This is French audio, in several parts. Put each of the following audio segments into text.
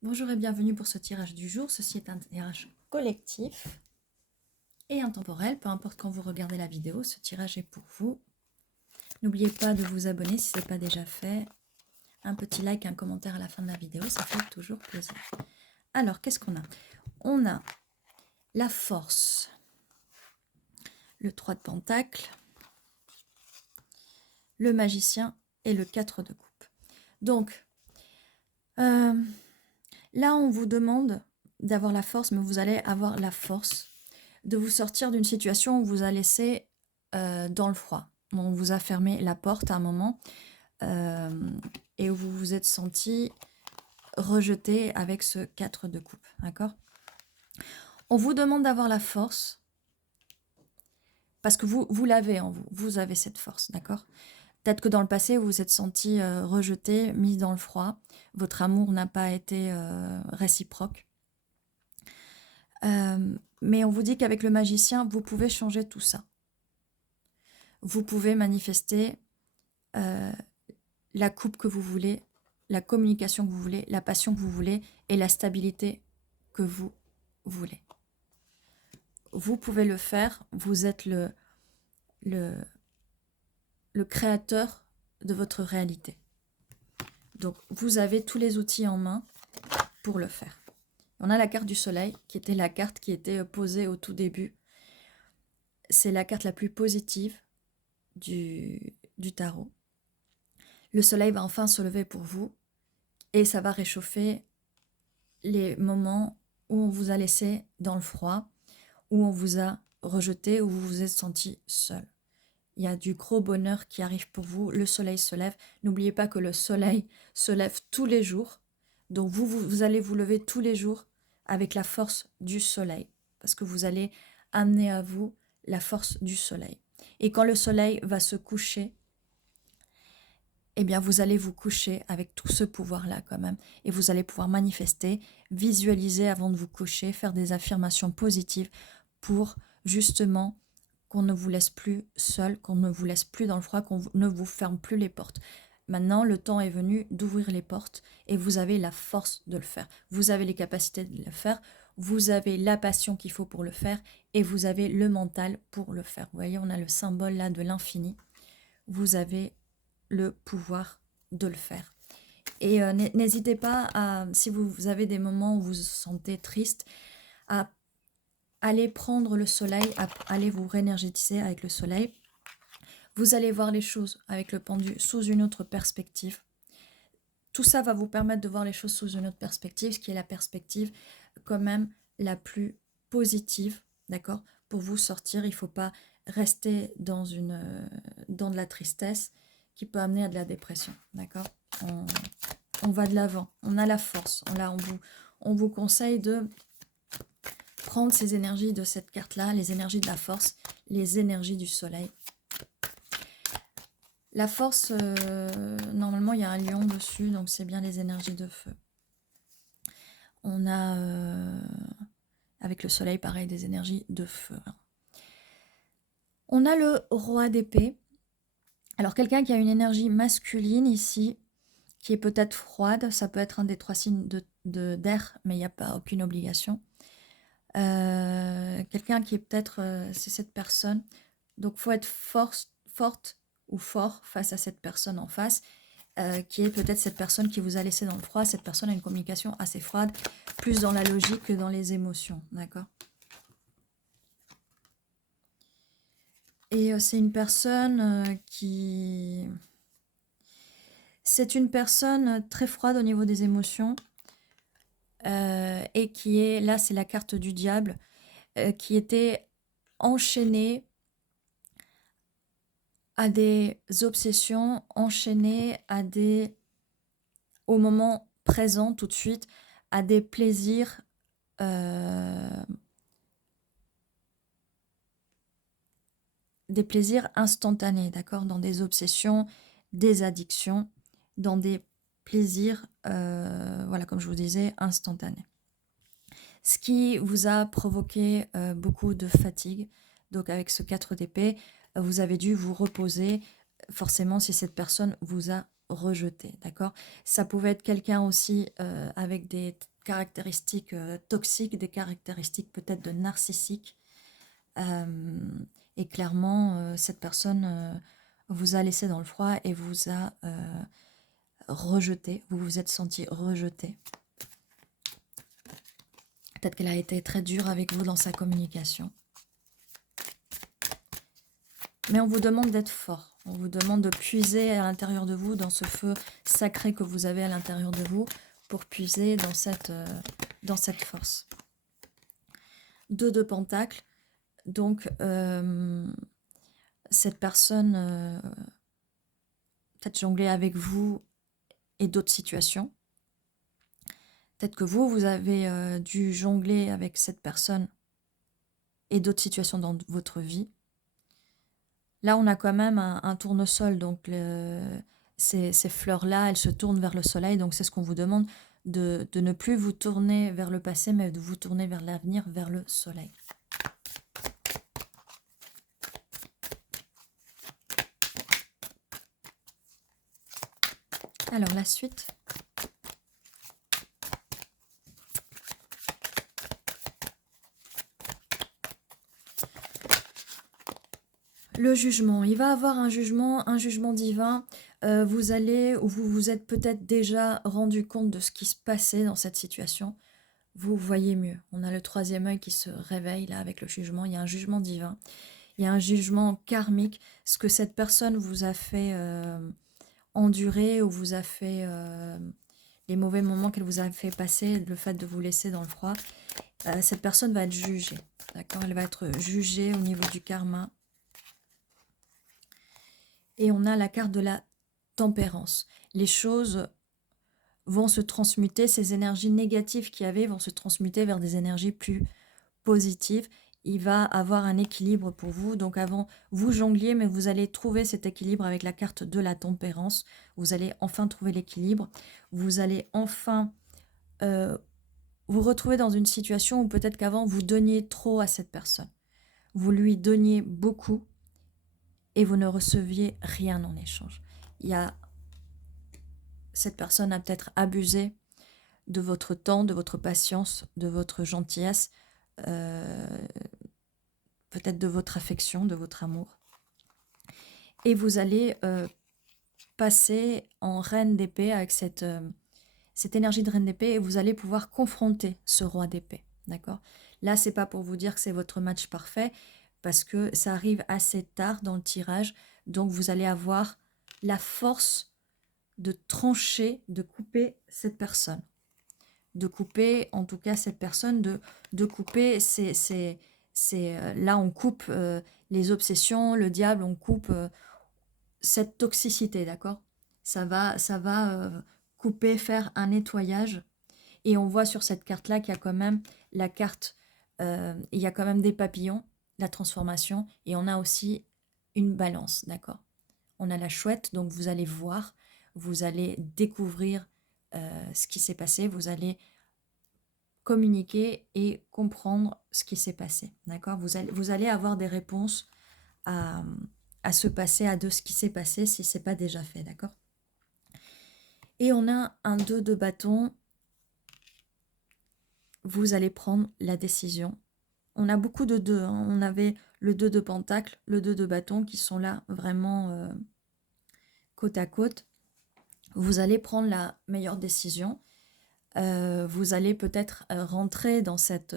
Bonjour et bienvenue pour ce tirage du jour. Ceci est un tirage collectif et intemporel. Peu importe quand vous regardez la vidéo, ce tirage est pour vous. N'oubliez pas de vous abonner si ce n'est pas déjà fait. Un petit like, un commentaire à la fin de la vidéo, ça fait toujours plaisir. Alors, qu'est-ce qu'on a? On a la force, le 3 de pentacle, le magicien et le 4 de coupe. Donc, là, on vous demande d'avoir la force, mais vous allez avoir la force de vous sortir d'une situation où vous a laissé dans le froid. On vous a fermé la porte à un moment et où vous vous êtes senti rejeté avec ce 4 de coupe. D'accord? On vous demande d'avoir la force parce que vous l'avez en vous. Vous avez cette force. D'accord? Peut-être que dans le passé, vous vous êtes senti rejeté, mis dans le froid. Votre amour n'a pas été réciproque. Mais on vous dit qu'avec le magicien, vous pouvez changer tout ça. Vous pouvez manifester la coupe que vous voulez, la communication que vous voulez, la passion que vous voulez et la stabilité que vous voulez. Vous pouvez le faire, vous êtes le créateur de votre réalité. Donc, vous avez tous les outils en main pour le faire. On a la carte du soleil, qui était la carte qui était posée au tout début. C'est la carte la plus positive du tarot. Le soleil va enfin se lever pour vous et ça va réchauffer les moments où on vous a laissé dans le froid, où on vous a rejeté, où vous vous êtes senti seul. Il y a du gros bonheur qui arrive pour vous. Le soleil se lève. N'oubliez pas que le soleil se lève tous les jours. Donc vous allez vous lever tous les jours avec la force du soleil. Parce que vous allez amener à vous la force du soleil. Et quand le soleil va se coucher, eh bien vous allez vous coucher avec tout ce pouvoir-là quand même. Et vous allez pouvoir manifester, visualiser avant de vous coucher, faire des affirmations positives pour justement qu'on ne vous laisse plus seul, qu'on ne vous laisse plus dans le froid, qu'on ne vous ferme plus les portes. Maintenant, le temps est venu d'ouvrir les portes et vous avez la force de le faire. Vous avez les capacités de le faire, vous avez la passion qu'il faut pour le faire et vous avez le mental pour le faire. Vous voyez, on a le symbole là de l'infini. Vous avez le pouvoir de le faire. Et n'hésitez pas, si vous avez des moments où vous vous sentez triste, à aller prendre le soleil, à aller vous réénergétiser avec le soleil. Vous allez voir les choses avec le pendu sous une autre perspective. Tout ça va vous permettre de voir les choses sous une autre perspective, ce qui est la perspective quand même la plus positive, d'accord? Pour vous sortir, il ne faut pas rester dans de la tristesse qui peut amener à de la dépression, d'accord? On va de l'avant, on a la force. On vous conseille de prendre ces énergies de cette carte-là, les énergies de la force, les énergies du soleil. La force, normalement, il y a un lion dessus, donc c'est bien les énergies de feu. On a, avec le soleil, pareil, des énergies de feu. On a le roi d'épée. Alors, quelqu'un qui a une énergie masculine ici, qui est peut-être froide, ça peut être un des 3 signes d'air, mais il n'y a pas aucune obligation. Quelqu'un qui est peut-être, c'est cette personne. Donc, il faut être forte ou fort face à cette personne en face, qui est peut-être cette personne qui vous a laissé dans le froid. Cette personne a une communication assez froide, plus dans la logique que dans les émotions, d'accord? Et c'est une personne qui... C'est une personne très froide au niveau des émotions, et qui est, là c'est la carte du diable, qui était enchaînée à des obsessions, enchaînée à au moment présent tout de suite, à des plaisirs instantanés, d'accord, dans des obsessions, des addictions, dans des plaisirs, voilà, comme je vous disais, instantanés. Ce qui vous a provoqué beaucoup de fatigue. Donc avec ce 4 d'épée, vous avez dû vous reposer. Forcément, si cette personne vous a rejeté, d'accord? Ça pouvait être quelqu'un aussi avec des caractéristiques toxiques, des caractéristiques peut-être de narcissique. Et clairement, cette personne vous a laissé dans le froid et vous a rejeté. Vous vous êtes senti rejeté. Peut-être qu'elle a été très dure avec vous dans sa communication. Mais on vous demande d'être fort. On vous demande de puiser à l'intérieur de vous, dans ce feu sacré que vous avez à l'intérieur de vous, pour puiser dans cette force. 2 de Pentacle. Donc, cette personne peut-être jongler avec vous et d'autres situations. Peut-être que vous avez dû jongler avec cette personne et d'autres situations dans votre vie. Là, on a quand même un tournesol, donc ces fleurs-là, elles se tournent vers le soleil, donc c'est ce qu'on vous demande, de ne plus vous tourner vers le passé, mais de vous tourner vers l'avenir, vers le soleil. Alors, la suite. Le jugement, il va avoir un jugement divin. Vous allez, ou vous vous êtes peut-être déjà rendu compte de ce qui se passait dans cette situation. Vous voyez mieux. On a le 3e œil qui se réveille là avec le jugement. Il y a un jugement divin. Il y a un jugement karmique. Ce que cette personne vous a fait endurer ou vous a fait les mauvais moments qu'elle vous a fait passer, le fait de vous laisser dans le froid, cette personne va être jugée. D'accord ? Elle va être jugée au niveau du karma. Et on a la carte de la tempérance. Les choses vont se transmuter, ces énergies négatives qu'il y avait vont se transmuter vers des énergies plus positives. Il va avoir un équilibre pour vous. Donc avant, vous jongliez, mais vous allez trouver cet équilibre avec la carte de la tempérance. Vous allez enfin trouver l'équilibre. Vous allez enfin vous retrouver dans une situation où peut-être qu'avant, vous donniez trop à cette personne. Vous lui donniez beaucoup et vous ne receviez rien en échange. Cette personne a peut-être abusé de votre temps, de votre patience, de votre gentillesse, peut-être de votre affection, de votre amour. Et vous allez passer en reine d'épée avec cette énergie de reine d'épée et vous allez pouvoir confronter ce roi d'épée. D'accord ? Là, c'est pas pour vous dire que c'est votre match parfait parce que ça arrive assez tard dans le tirage. Donc, vous allez avoir la force de trancher, de couper cette personne. De couper, en tout cas, cette personne, de couper, là, on coupe les obsessions, le diable, on coupe cette toxicité, d'accord ? Ça va couper, faire un nettoyage. Et on voit sur cette carte-là qu'il y a quand même la carte, il y a quand même des papillons, la transformation, et on a aussi une balance, d'accord ? On a la chouette, donc vous allez voir, vous allez découvrir ce qui s'est passé, vous allez communiquer et comprendre ce qui s'est passé, d'accord ? Vous allez avoir des réponses à ce passé, à de ce qui s'est passé si ce n'est pas déjà fait, d'accord ? Et on a un 2 de bâton. Vous allez prendre la décision. On a beaucoup de 2. Hein. On avait le 2 de pentacle, le 2 de bâton qui sont là vraiment côte à côte. Vous allez prendre la meilleure décision. Vous allez peut-être rentrer dans cette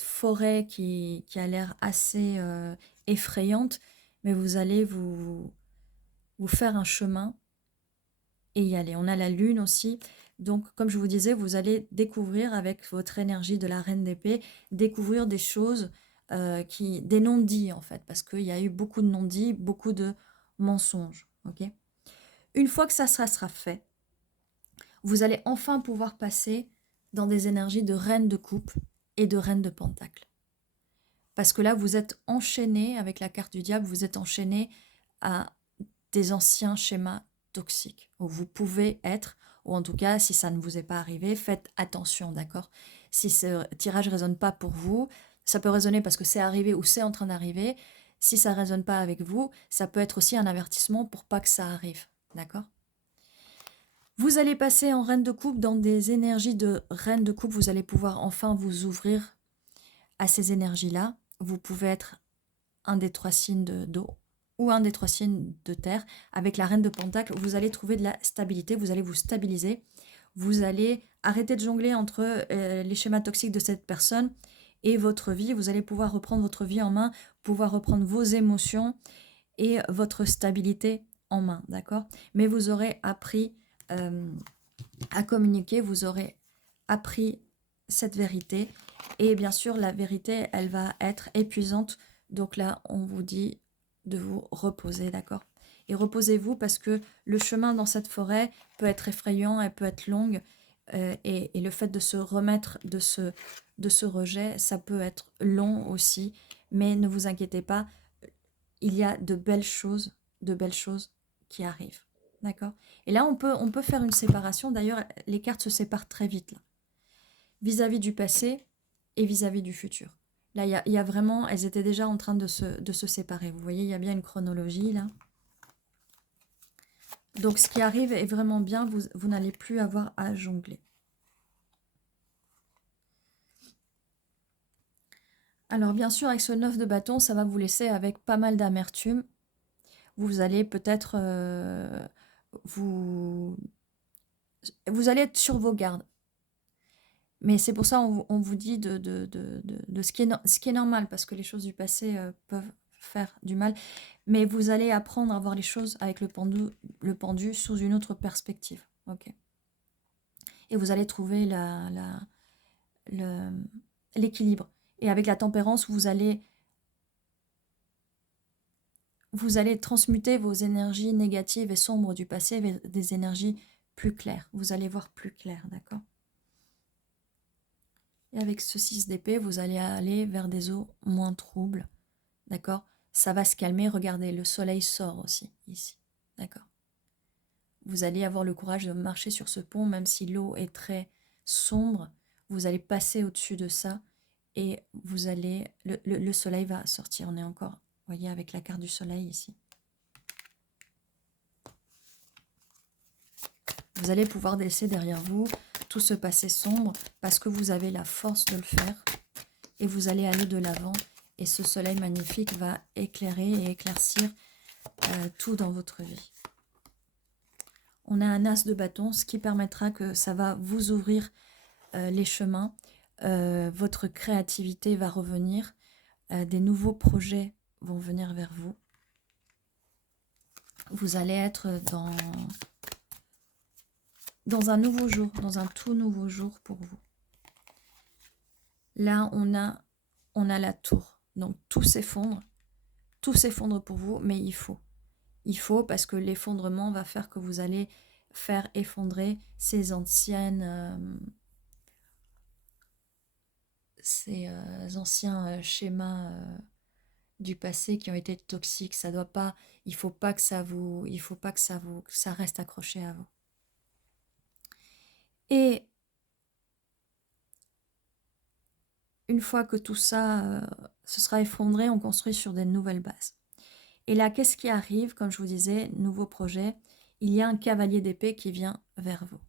forêt qui a l'air assez effrayante, mais vous allez vous faire un chemin et y aller. On a la lune aussi. Donc, comme je vous disais, vous allez découvrir avec votre énergie de la reine d'épée, découvrir des choses, des non-dits en fait, parce qu'il y a eu beaucoup de non-dits, beaucoup de mensonges. Okay ? Une fois que ça sera fait, vous allez enfin pouvoir passer dans des énergies de reine de coupe et de reine de pentacle. Parce que là, vous êtes enchaîné avec la carte du diable, vous êtes enchaîné à des anciens schémas toxiques où vous pouvez être, ou en tout cas, si ça ne vous est pas arrivé, faites attention, d'accord ? Si ce tirage ne résonne pas pour vous, ça peut résonner parce que c'est arrivé ou c'est en train d'arriver. Si ça ne résonne pas avec vous, ça peut être aussi un avertissement pour pas que ça arrive, d'accord? Vous allez passer en reine de coupe dans des énergies de reine de coupe. Vous allez pouvoir enfin vous ouvrir à ces énergies-là. Vous pouvez être un des 3 signes d'eau ou un des 3 signes de terre. Avec la reine de pentacle, vous allez trouver de la stabilité, vous allez vous stabiliser. Vous allez arrêter de jongler entre les schémas toxiques de cette personne et votre vie. Vous allez pouvoir reprendre votre vie en main, pouvoir reprendre vos émotions et votre stabilité en main, d'accord? Mais vous aurez appris à communiquer, vous aurez appris cette vérité. Et bien sûr, la vérité, elle va être épuisante. Donc là, on vous dit de vous reposer, d'accord? Et reposez-vous parce que le chemin dans cette forêt peut être effrayant, elle peut être longue. Et le fait de se remettre de ce rejet, ça peut être long aussi. Mais ne vous inquiétez pas, il y a de belles choses qui arrivent. D'accord? Et là, on peut faire une séparation. D'ailleurs, les cartes se séparent très vite là. Vis-à-vis du passé et vis-à-vis du futur. Là, il y a vraiment, elles étaient déjà en train de se séparer. Vous voyez, il y a bien une chronologie là. Donc, ce qui arrive est vraiment bien. Vous n'allez plus avoir à jongler. Alors, bien sûr, avec ce 9 de bâton, ça va vous laisser avec pas mal d'amertume. Vous allez peut-être vous allez être sur vos gardes. Mais c'est pour ça on vous dit de ce qui est normal, parce que les choses du passé peuvent faire du mal. Mais vous allez apprendre à voir les choses avec le pendu sous une autre perspective. Ok. Et vous allez trouver l'équilibre. Et avec la tempérance, vous allez transmuter vos énergies négatives et sombres du passé vers des énergies plus claires. Vous allez voir plus clair, d'accord? Et avec ce 6 d'épée, vous allez aller vers des eaux moins troubles, d'accord? Ça va se calmer. Regardez, le soleil sort aussi, ici, d'accord? Vous allez avoir le courage de marcher sur ce pont, même si l'eau est très sombre. Vous allez passer au-dessus de ça et vous allez... Le soleil va sortir. On est encore, vous voyez, avec la carte du soleil ici. Vous allez pouvoir laisser derrière vous tout ce passé sombre parce que vous avez la force de le faire et vous allez aller de l'avant et ce soleil magnifique va éclairer et éclaircir tout dans votre vie. On a un as de bâton, ce qui permettra que ça va vous ouvrir les chemins, votre créativité va revenir, des nouveaux projets vont venir vers vous. Vous allez être dans un nouveau jour, dans un tout nouveau jour pour vous. Là, on a la tour. Donc, tout s'effondre pour vous, mais il faut. Il faut parce que l'effondrement va faire que vous allez faire effondrer ces anciens schémas du passé qui ont été toxiques. Ça doit pas, il faut pas que ça reste accroché à vous. Et une fois que tout ça se sera effondré, on construit sur des nouvelles bases. Et là, qu'est-ce qui arrive? Comme je vous disais, nouveau projet, il y a un cavalier d'épée qui vient vers vous.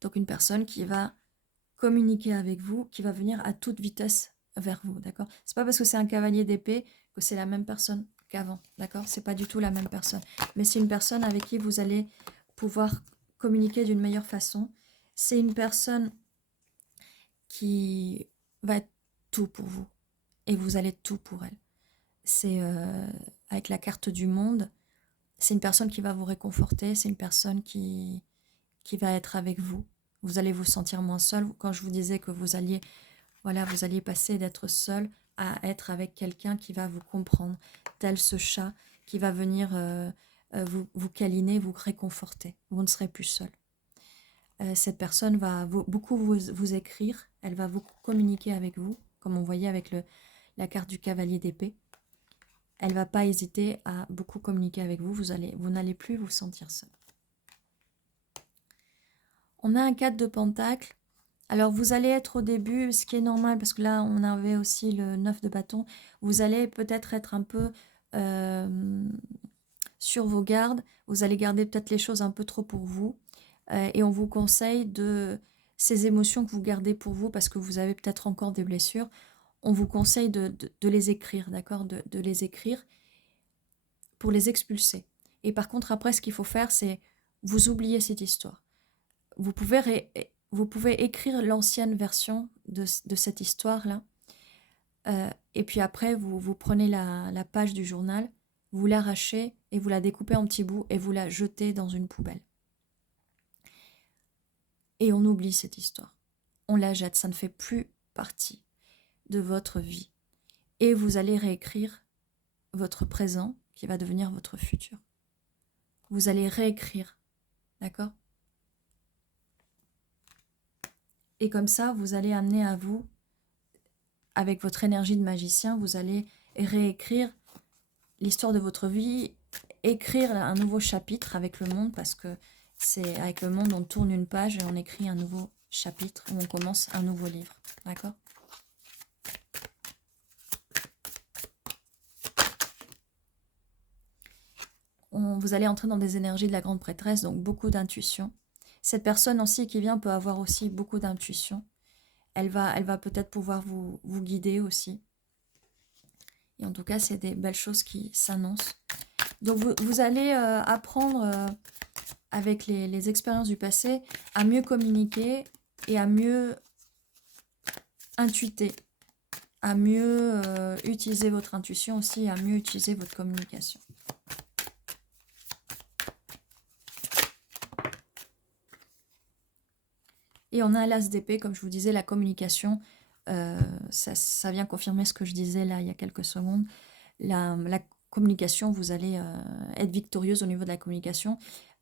Donc une personne qui va communiquer avec vous, qui va venir à toute vitesse vers vous, d'accord? C'est pas parce que c'est un cavalier d'épée que c'est la même personne qu'avant, d'accord? C'est pas du tout la même personne. Mais c'est une personne avec qui vous allez pouvoir communiquer d'une meilleure façon. C'est une personne qui va être tout pour vous. Et vous allez être tout pour elle. C'est avec la carte du monde, c'est une personne qui va vous réconforter, c'est une personne qui va être avec vous. Vous allez vous sentir moins seul. Quand je vous disais que vous alliez passer d'être seul à être avec quelqu'un qui va vous comprendre, tel ce chat qui va venir vous câliner, vous réconforter. Vous ne serez plus seul. Cette personne va beaucoup vous écrire, elle va beaucoup communiquer avec vous, comme on voyait avec la carte du cavalier d'épée. Elle ne va pas hésiter à beaucoup communiquer avec vous. Vous n'allez plus vous sentir seul. On a un 4 de pentacle. Alors, vous allez être au début, ce qui est normal, parce que là, on avait aussi le 9 de bâton. Vous allez peut-être être un peu sur vos gardes, vous allez garder peut-être les choses un peu trop pour vous, et on vous conseille de ces émotions que vous gardez pour vous parce que vous avez peut-être encore des blessures, on vous conseille de les écrire, d'accord, de les écrire pour les expulser. Et par contre, après, ce qu'il faut faire, c'est vous oublier cette histoire. Vous pouvez écrire l'ancienne version de cette histoire-là, et puis après, vous prenez la page du journal, vous l'arrachez et vous la découpez en petits bouts et vous la jetez dans une poubelle. Et on oublie cette histoire. On la jette, ça ne fait plus partie de votre vie. Et vous allez réécrire votre présent qui va devenir votre futur. Vous allez réécrire, d'accord? Et comme ça, vous allez amener à vous, avec votre énergie de magicien, vous allez réécrire l'histoire de votre vie, écrire un nouveau chapitre avec le monde, parce que c'est avec le monde, on tourne une page et on écrit un nouveau chapitre, où on commence un nouveau livre, d'accord? Vous allez entrer dans des énergies de la grande prêtresse, donc beaucoup d'intuition. Cette personne aussi qui vient peut avoir aussi beaucoup d'intuition. Elle va peut-être pouvoir vous guider aussi. Et en tout cas, c'est des belles choses qui s'annoncent. Donc vous allez apprendre avec les expériences du passé à mieux communiquer et à mieux intuiter, à mieux utiliser votre intuition aussi, à mieux utiliser votre communication. Et on a l'as d'épée, comme je vous disais, la communication, ça vient confirmer ce que je disais là il y a quelques secondes. La communication, vous allez être victorieuse au niveau de la communication.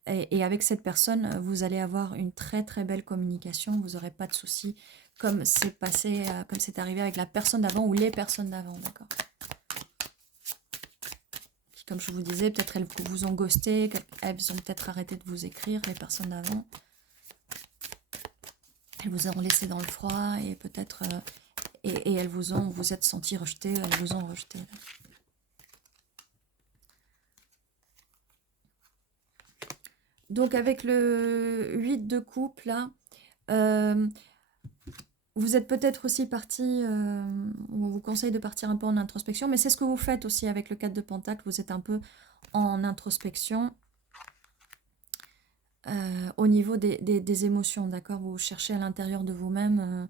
Et avec cette personne, vous allez avoir une très très belle communication, vous n'aurez pas de soucis, comme c'est passé, comme c'est arrivé avec la personne d'avant ou les personnes d'avant, d'accord? Comme je vous disais, peut-être elles vous ont ghosté, elles ont peut-être arrêté de vous écrire, les personnes d'avant. Elles vous ont laissé dans le froid et peut-être et elles vous êtes senti rejeté, elles vous ont rejeté. Donc avec le 8 de coupe là, vous êtes peut-être aussi parti, on vous conseille de partir un peu en introspection, mais c'est ce que vous faites aussi avec le 4 de Pentacle, vous êtes un peu en introspection au niveau des émotions, d'accord? Vous cherchez à l'intérieur de vous-même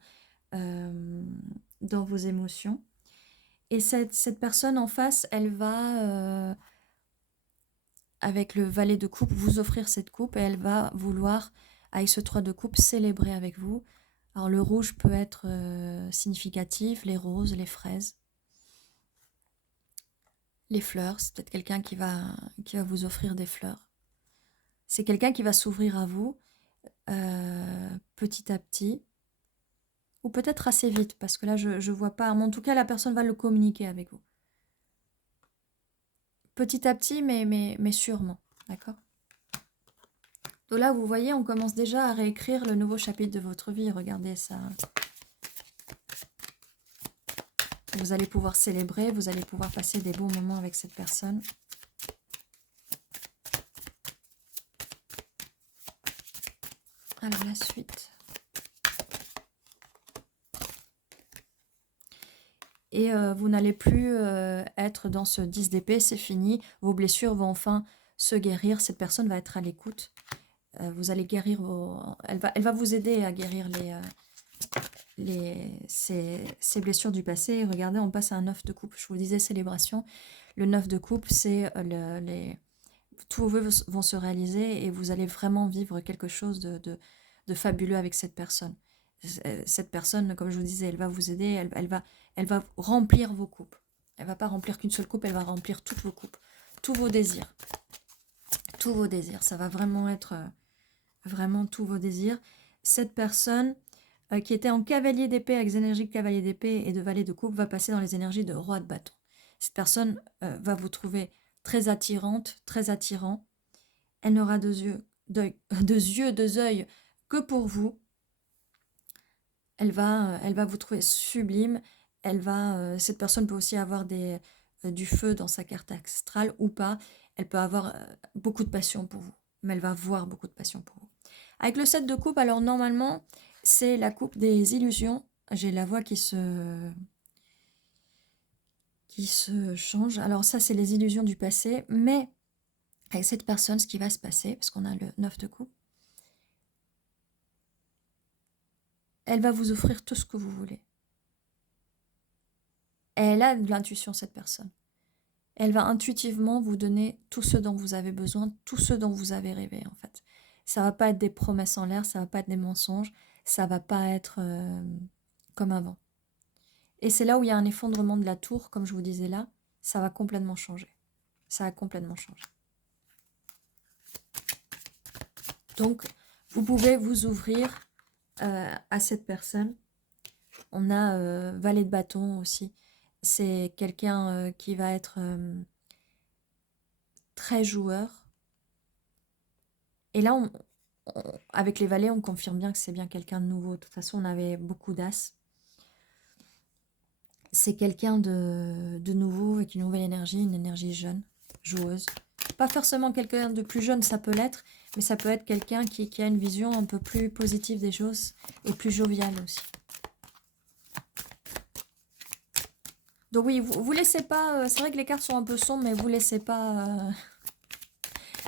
dans vos émotions. Et cette personne en face, elle va, avec le valet de coupe, vous offrir cette coupe et elle va vouloir, avec ce 3 de coupe, célébrer avec vous. Alors le rouge peut être significatif, les roses, les fraises, les fleurs. C'est peut-être quelqu'un qui va vous offrir des fleurs. C'est quelqu'un qui va s'ouvrir à vous petit à petit. Ou peut-être assez vite, parce que là, je ne vois pas. Mais en tout cas, la personne va le communiquer avec vous. Petit à petit, mais sûrement. D'accord? Donc là, vous voyez, on commence déjà à réécrire le nouveau chapitre de votre vie. Regardez ça. Vous allez pouvoir célébrer, vous allez pouvoir passer des bons moments avec cette personne. Alors, la suite. Et vous n'allez plus être dans ce 10 d'épée, c'est fini. Vos blessures vont enfin se guérir. Cette personne va être à l'écoute. Vous allez guérir vos... Elle va vous aider à guérir ces blessures du passé. Regardez, on passe à un 9 de coupe. Je vous disais célébration. Le 9 de coupe, c'est tous vos vœux vont se réaliser et vous allez vraiment vivre quelque chose de fabuleux avec cette personne. Cette personne, comme je vous disais, elle va vous aider, elle va remplir vos coupes. Elle ne va pas remplir qu'une seule coupe, elle va remplir toutes vos coupes, tous vos désirs. Tous vos désirs, ça va vraiment être vraiment tous vos désirs. Cette personne qui était en cavalier d'épée avec les énergies de cavalier d'épée et de valet de coupe va passer dans les énergies de roi de bâton. Cette personne va vous trouver très attirante, très attirant. Elle n'aura deux yeux que pour vous. Elle va vous trouver sublime. Cette personne peut aussi avoir du feu dans sa carte astrale ou pas. Elle peut avoir beaucoup de passion pour vous, mais elle va avoir beaucoup de passion pour vous. Avec le 7 de coupe, alors normalement, c'est la coupe des illusions. J'ai la voix qui se change. Alors ça, c'est les illusions du passé, mais avec cette personne, ce qui va se passer, parce qu'on a le 9 de coupe, elle va vous offrir tout ce que vous voulez. Elle a de l'intuition, cette personne. Elle va intuitivement vous donner tout ce dont vous avez besoin, tout ce dont vous avez rêvé, en fait. Ça va pas être des promesses en l'air, ça va pas être des mensonges, ça va pas être comme avant. Et c'est là où il y a un effondrement de la tour, comme je vous disais là, ça va complètement changer. Ça va complètement changer. Donc, vous pouvez vous ouvrir à cette personne. On a valet de bâton aussi. C'est quelqu'un qui va être très joueur. Et là, avec les valets, on confirme bien que c'est bien quelqu'un de nouveau. De toute façon, on avait beaucoup d'as. C'est quelqu'un de nouveau, avec une nouvelle énergie, une énergie jeune, joueuse. Pas forcément quelqu'un de plus jeune, ça peut l'être, mais ça peut être quelqu'un qui a une vision un peu plus positive des choses et plus joviale aussi. Donc oui, vous laissez pas... c'est vrai que les cartes sont un peu sombres, mais vous laissez pas...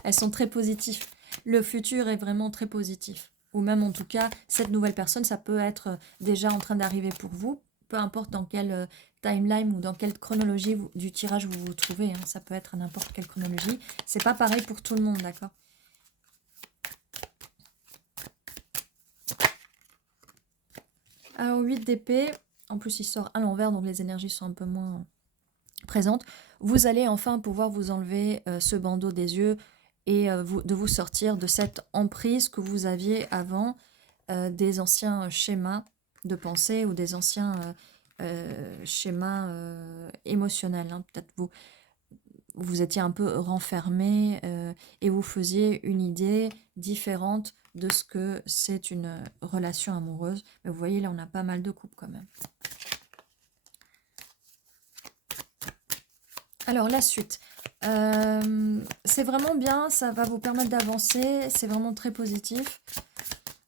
elles sont très positives. Le futur est vraiment très positif. Ou même en tout cas, cette nouvelle personne, ça peut être déjà en train d'arriver pour vous. Peu importe dans quelle timeline ou dans quelle chronologie du tirage vous vous trouvez. Hein. Ça peut être à n'importe quelle chronologie. C'est pas pareil pour tout le monde, d'accord? Alors 8 d'épée. En plus, il sort à l'envers, donc les énergies sont un peu moins présentes. Vous allez enfin pouvoir vous enlever ce bandeau des yeux et de vous sortir de cette emprise que vous aviez avant des anciens schémas de pensée ou des anciens schémas émotionnels. Hein. Peut-être vous étiez un peu renfermé et vous faisiez une idée différente de ce que c'est une relation amoureuse. Mais vous voyez, là, on a pas mal de couples quand même. Alors, la suite. C'est vraiment bien, ça va vous permettre d'avancer, c'est vraiment très positif.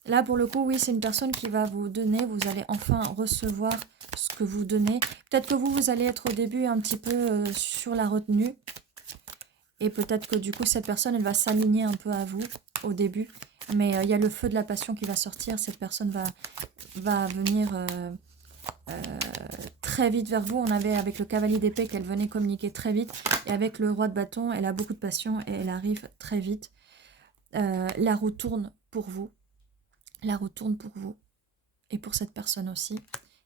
Là, pour le coup, oui, c'est une personne qui va vous donner, vous allez enfin recevoir ce que vous donnez. Peut-être que vous allez être au début un petit peu sur la retenue. Et peut-être que du coup, cette personne, elle va s'aligner un peu à vous au début. Mais il y a le feu de la passion qui va sortir. Cette personne va venir très vite vers vous. On avait avec le cavalier d'épée qu'elle venait communiquer très vite. Et avec le roi de bâton, elle a beaucoup de passion et elle arrive très vite. La roue tourne pour vous. La roue tourne pour vous. Et pour cette personne aussi.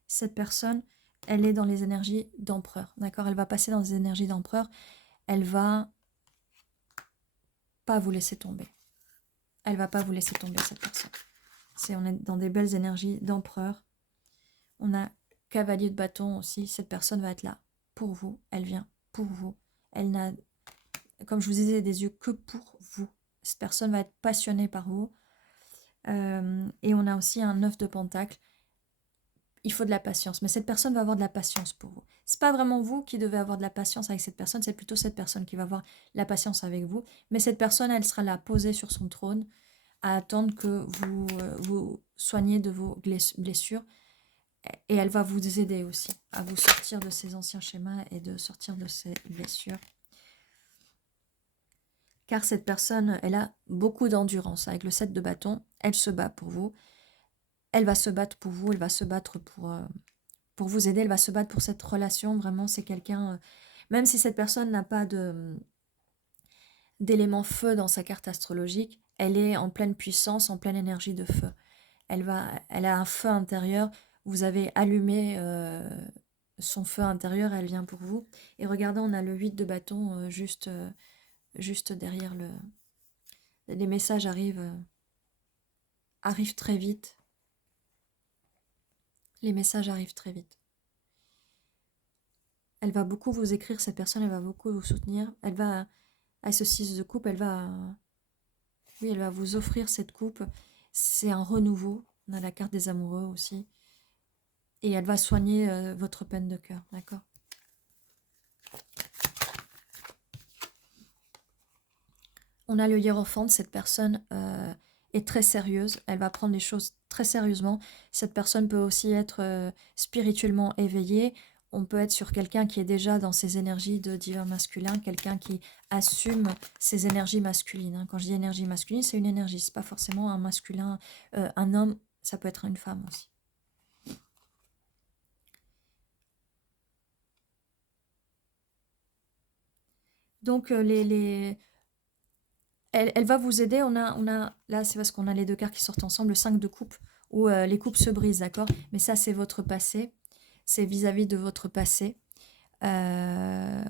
Cette personne, elle est dans les énergies d'empereur. D'accord? Elle va passer dans les énergies d'empereur. Elle va pas vous laisser tomber. Elle va pas vous laisser tomber, cette personne. On est dans des belles énergies d'empereur. On a cavalier de bâton aussi. Cette personne va être là pour vous. Elle vient pour vous. Elle n'a, comme je vous disais, des yeux que pour vous. Cette personne va être passionnée par vous. Et on a aussi un 9 de pentacle. Il faut de la patience. Mais cette personne va avoir de la patience pour vous. C'est pas vraiment vous qui devez avoir de la patience avec cette personne. C'est plutôt cette personne qui va avoir la patience avec vous. Mais cette personne, elle sera là, posée sur son trône, à attendre que vous vous soignez de vos blessures. Et elle va vous aider aussi à vous sortir de ces anciens schémas et de sortir de ces blessures. Car cette personne, elle a beaucoup d'endurance. Avec le 7 de bâton, elle se bat pour vous. Elle va se battre pour vous, elle va se battre pour vous aider, elle va se battre pour cette relation. Vraiment, c'est quelqu'un... même si cette personne n'a pas d'élément feu dans sa carte astrologique, elle est en pleine puissance, en pleine énergie de feu. Elle a un feu intérieur. Vous avez allumé son feu intérieur, elle vient pour vous. Et regardez, on a le 8 de bâton juste derrière le... Les messages arrivent très vite. Les messages arrivent très vite. Elle va beaucoup vous écrire, cette personne, elle va beaucoup vous soutenir. Elle va, à ce 6 de coupe, elle va vous offrir cette coupe. C'est un renouveau. On a la carte des amoureux aussi. Et elle va soigner votre peine de cœur, d'accord? On a le hiérophante, cette personne est très sérieuse, elle va prendre les choses très sérieusement. Cette personne peut aussi être spirituellement éveillée. On peut être sur quelqu'un qui est déjà dans ses énergies de divin masculin, quelqu'un qui assume ses énergies masculines, hein. Quand je dis énergie masculine, c'est une énergie, c'est pas forcément un masculin, un homme, ça peut être une femme aussi. Donc elle va vous aider. Là, c'est parce qu'on a les deux cartes qui sortent ensemble, le 5 de coupe, où les coupes se brisent, d'accord? Mais ça, c'est votre passé. C'est vis-à-vis de votre passé. Euh,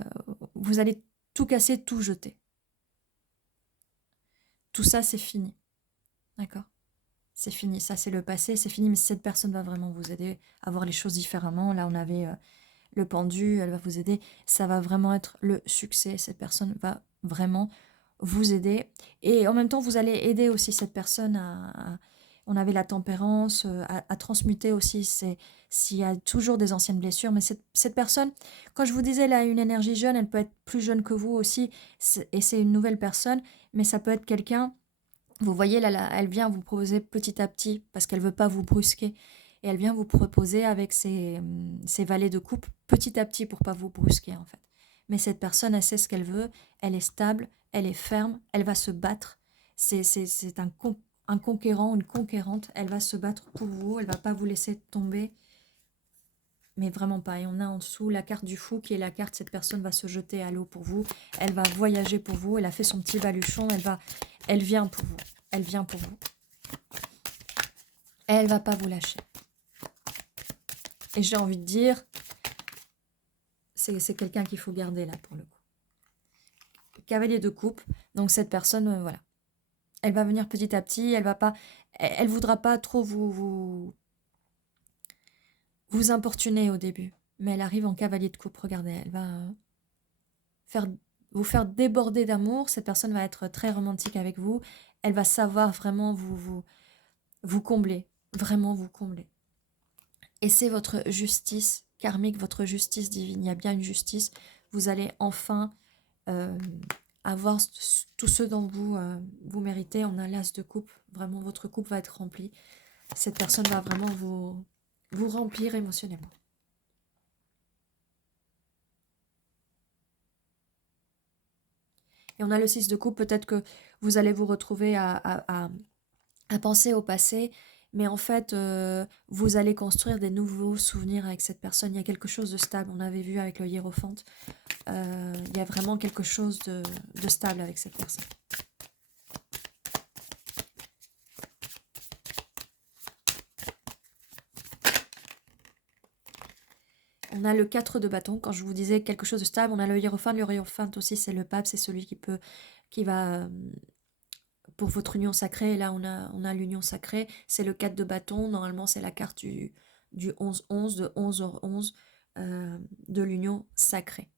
vous allez tout casser, tout jeter. Tout ça, c'est fini. D'accord? C'est fini. Ça, c'est le passé, c'est fini. Mais cette personne va vraiment vous aider à voir les choses différemment. Là, on avait le pendu, elle va vous aider. Ça va vraiment être le succès. Cette personne va vraiment vous aider. Et en même temps, vous allez aider aussi cette personne on avait la tempérance, à transmuter aussi s'il y a toujours des anciennes blessures. Mais cette personne, quand je vous disais, elle a une énergie jeune, elle peut être plus jeune que vous aussi, et c'est une nouvelle personne, mais ça peut être quelqu'un, vous voyez, là, elle vient vous proposer petit à petit, parce qu'elle veut pas vous brusquer, et elle vient vous proposer avec ses valets de coupe, petit à petit, pour pas vous brusquer, en fait. Mais cette personne, elle sait ce qu'elle veut, elle est stable, elle est ferme, elle va se battre. C'est un conquérant, une conquérante, elle va se battre pour vous, elle va pas vous laisser tomber, mais vraiment pas. Et on a en dessous la carte du fou, qui est la carte, cette personne va se jeter à l'eau pour vous, elle va voyager pour vous, elle a fait son petit baluchon, elle vient pour vous, elle vient pour vous. Elle va pas vous lâcher. Et j'ai envie de dire, c'est quelqu'un qu'il faut garder là pour le coup. Cavalier de coupe, donc cette personne, voilà. Elle va venir petit à petit, elle voudra pas trop vous importuner au début. Mais elle arrive en cavalier de coupe, regardez, elle va faire, vous faire déborder d'amour. Cette personne va être très romantique avec vous. Elle va savoir vraiment vous combler, vraiment vous combler. Et c'est votre justice karmique, votre justice divine. Il y a bien une justice. Vous allez enfin avoir tout ce dont vous méritez. On a l'as de coupe. Vraiment, votre coupe va être remplie. Cette personne va vraiment vous remplir émotionnellement. Et on a le 6 de coupe. Peut-être que vous allez vous retrouver à penser au passé, mais en fait, vous allez construire des nouveaux souvenirs avec cette personne. Il y a quelque chose de stable. On avait vu avec le hiérophante. Il y a vraiment quelque chose de stable avec cette personne. On a le 4 de bâton. Quand je vous disais quelque chose de stable, on a le hiérophante. Le hiérophante aussi, c'est le pape. C'est celui qui va pour votre union sacrée. Et là, on a l'union sacrée. C'est le 4 de bâton. Normalement, c'est la carte du 11-11, de 11h11, de l'union sacrée.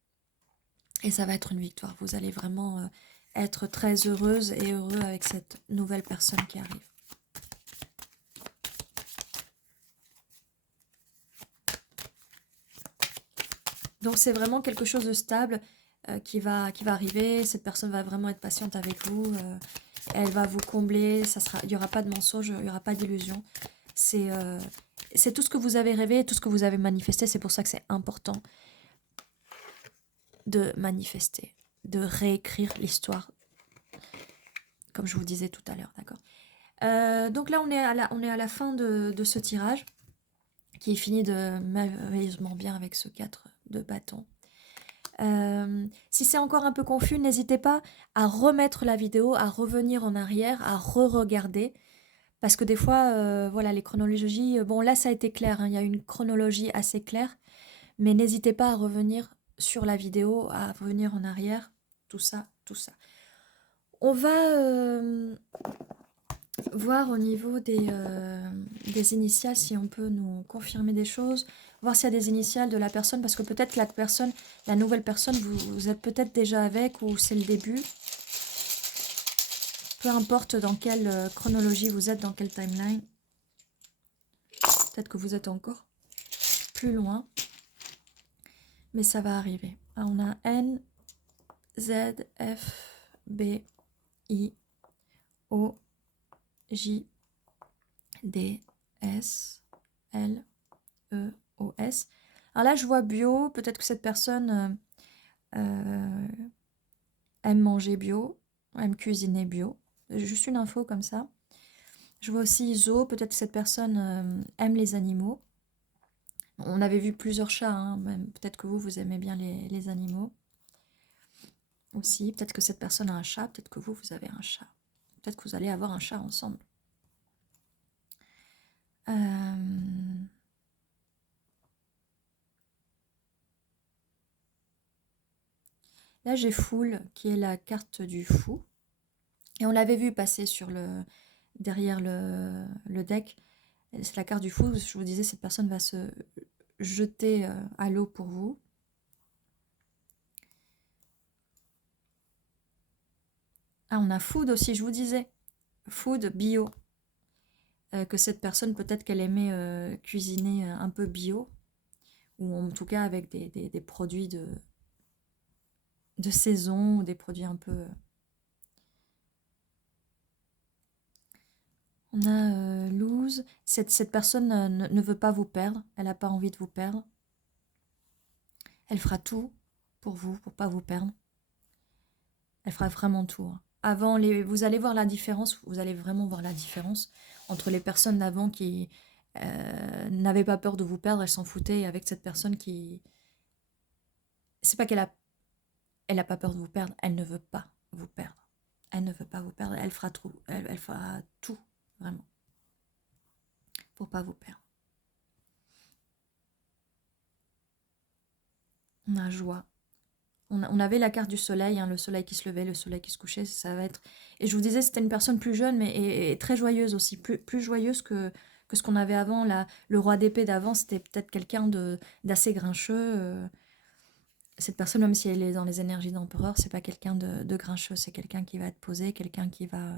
Et ça va être une victoire. Vous allez vraiment être très heureuse et heureux avec cette nouvelle personne qui arrive. Donc c'est vraiment quelque chose de stable qui va arriver. Cette personne va vraiment être patiente avec vous. Elle va vous combler. Il n'y aura pas de mensonge, il n'y aura pas d'illusion. C'est tout ce que vous avez rêvé, tout ce que vous avez manifesté. C'est pour ça que c'est important de manifester, de réécrire l'histoire, comme je vous disais tout à l'heure, d'accord. Donc là, on est à la fin de ce tirage, qui est fini de merveilleusement bien avec ce 4 de bâton. Si c'est encore un peu confus, n'hésitez pas à remettre la vidéo, à revenir en arrière, à re-regarder. Parce que des fois, voilà, les chronologies... Bon, là, ça a été clair, hein, il y a une chronologie assez claire. Mais n'hésitez pas à revenir sur la vidéo, à revenir en arrière. Tout ça, tout ça. On va voir au niveau des initiales si on peut nous confirmer des choses. Voir s'il y a des initiales de la personne. Parce que peut-être que la nouvelle personne, vous êtes peut-être déjà avec ou c'est le début. Peu importe dans quelle chronologie vous êtes, dans quelle timeline. Peut-être que vous êtes encore plus loin. Mais ça va arriver. Ah, on a N, Z, F, B, B-I-O-J-D-S-L-E-O-S. Alors là, je vois bio. Peut-être que cette personne aime manger bio, aime cuisiner bio. Juste une info comme ça. Je vois aussi zoo. Peut-être que cette personne aime les animaux. On avait vu plusieurs chats, hein. Peut-être que vous aimez bien les animaux aussi. Peut-être que cette personne a un chat, peut-être que vous avez un chat. Peut-être que vous allez avoir un chat ensemble. Là, j'ai Fool, qui est la carte du fou. Et on l'avait vu passer derrière le deck. C'est la carte du fou. Je vous disais, cette personne va se jeter à l'eau pour vous. Ah, on a Food aussi, je vous disais. Food bio. Que cette personne, peut-être qu'elle aimait cuisiner un peu bio. Ou en tout cas avec des produits de saison, ou des produits un peu... On a Lose. Cette personne ne veut pas vous perdre. Elle n'a pas envie de vous perdre. Elle fera tout pour vous, pour pas vous perdre. Elle fera vraiment tout. Hein. Vous allez voir la différence. Vous allez vraiment voir la différence entre les personnes d'avant qui n'avaient pas peur de vous perdre. Elles s'en foutaient. Et avec cette personne qui... C'est pas qu'elle a pas peur de vous perdre. Elle ne veut pas vous perdre. Elle ne veut pas vous perdre. Elle fera tout. Elle fera tout, vraiment, pour pas vous perdre. On a joie. On avait la carte du soleil, hein, le soleil qui se levait, le soleil qui se couchait, ça va être... Et je vous disais, c'était une personne plus jeune, mais et très joyeuse aussi, plus joyeuse que ce qu'on avait avant. Le roi d'épée d'avant, c'était peut-être quelqu'un d'assez grincheux. Cette personne, même si elle est dans les énergies d'empereur, c'est pas quelqu'un de grincheux, c'est quelqu'un qui va être posé, quelqu'un qui va...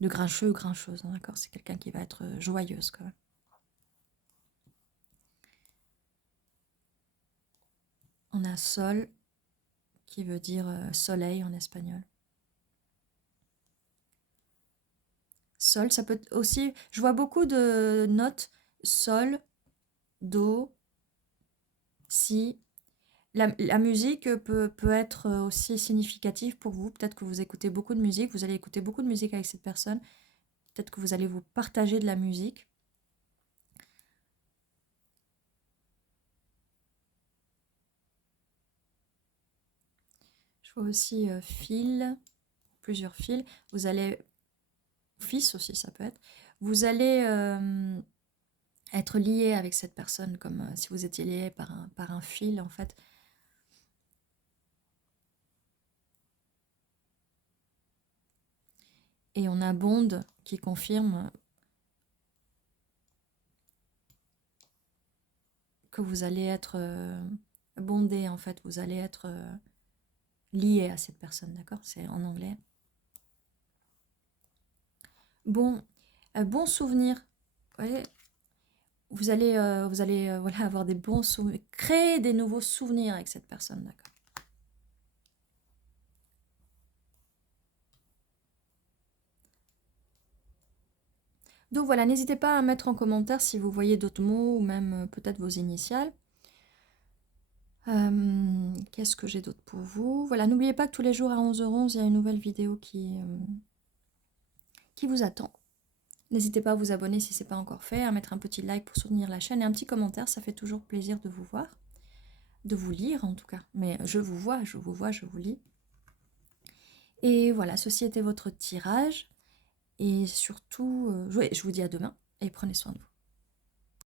de grincheux ou grincheuse, hein, d'accord? C'est quelqu'un qui va être joyeuse, quand même. On a sol, qui veut dire soleil en espagnol. Sol, ça peut aussi... Je vois beaucoup de notes. Sol, do, si. La musique peut être aussi significative pour vous. Peut-être que vous écoutez beaucoup de musique. Vous allez écouter beaucoup de musique avec cette personne. Peut-être que vous allez vous partager de la musique. Je vois aussi fil, plusieurs fils. Vous allez... Fils aussi, ça peut être. Vous allez être lié avec cette personne, comme si vous étiez lié par un fil, en fait. Et on a Bond qui confirme que vous allez être bondé, en fait. Vous allez être lié à cette personne, d'accord? C'est en anglais. Bon souvenir. Ouais. Vous allez voilà, avoir des bons souvenirs. Créer des nouveaux souvenirs avec cette personne, d'accord? Donc voilà, n'hésitez pas à mettre en commentaire si vous voyez d'autres mots ou même peut-être vos initiales. Qu'est-ce que j'ai d'autre pour vous? Voilà, n'oubliez pas que tous les jours à 11h11, il y a une nouvelle vidéo qui vous attend. N'hésitez pas à vous abonner si ce n'est pas encore fait, à mettre un petit like pour soutenir la chaîne et un petit commentaire, ça fait toujours plaisir de vous voir, de vous lire en tout cas. Mais je vous vois, je vous lis. Et voilà, ceci était votre tirage. Et surtout, je vous dis à demain et prenez soin de vous.